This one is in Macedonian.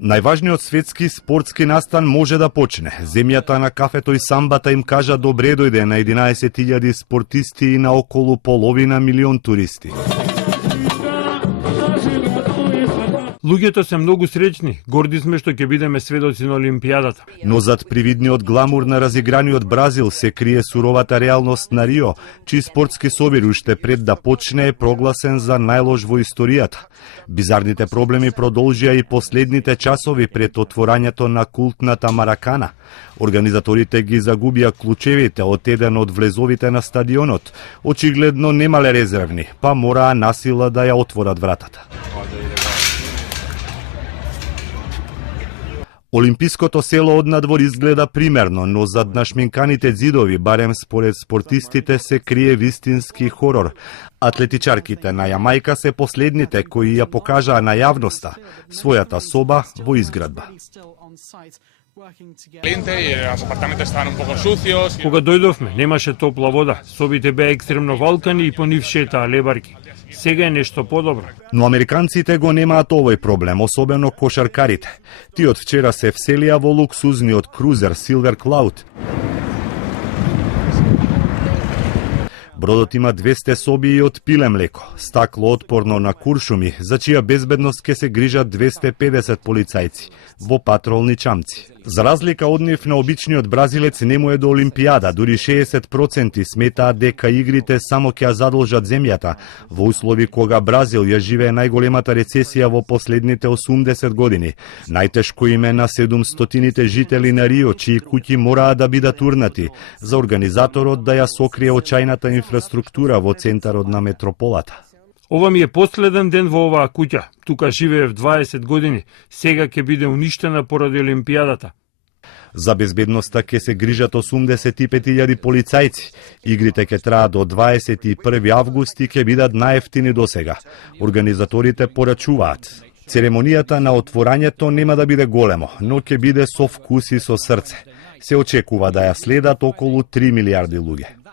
Најважниот светски спортски настан може да почне. Земјата на кафето и самбата им кажа добре дојде на 11.000 спортисти и на околу половина милион туристи. Луѓето се многу среќни, горди сме што ќе бидеме сведоци на Олимпијадата. Но зад привидниот гламур на разиграниот Бразил се крие суровата реалност на Рио, чиј спортски собир уште пред да почне е прогласен за најлош во историјата. Бизарните проблеми продолжија и последните часови пред отворањето на култната Маракана. Организаторите ги загубија клучевите од еден од влезовите на стадионот. Очигледно немале резервни, па мораа насила да ја отворат вратата. Олимпиското село однадвор изгледа примерно, но зад нашминканите ѕидови, барем според спортистите, се крие вистински хорор. Атлетичарките на Јамајка се последните кои ја покажаа на јавноста својата соба во изградба. Кога дојдовме, немаше топла вода, собите беа екстремно валкани и по нив шетаа лебарки. Сега е нешто подобро. Но американците го немаат овој проблем, особено кошаркарите. Тие од вчера се вселија во луксузниот крузер Silver Cloud. Бродот има 200 соби и од пиле млеко, стакло отпорно на куршуми, за чија безбедност ќе се грижат 250 полицајци во патролни чамци. За разлика од нив, на обичниот бразилец не му е до Олимпијада, дури 60% сметаат дека игрите само ќе ја задолжат земјата, во услови кога Бразил ја живее најголемата рецесија во последните 80 години. Најтешко им е на 700 жители на Рио, чии куќи мораа да бидат урнати, за организаторот да ја сокрие очајната инфраструктура во центарот на метрополата. Ова ми е последен ден во оваа куќа. Тука живеев 20 години. Сега ќе биде уништена поради Олимпијадата. За безбедноста ќе се грижат 85.000 полицајци. Игрите ќе траат до 21 август и ќе бидат најевтини досега. Организаторите порачуваат. Церемонијата на отворањето нема да биде големо, но ќе биде со вкус и со срце. Се очекува да ја следат околу 3 милиарди луѓе.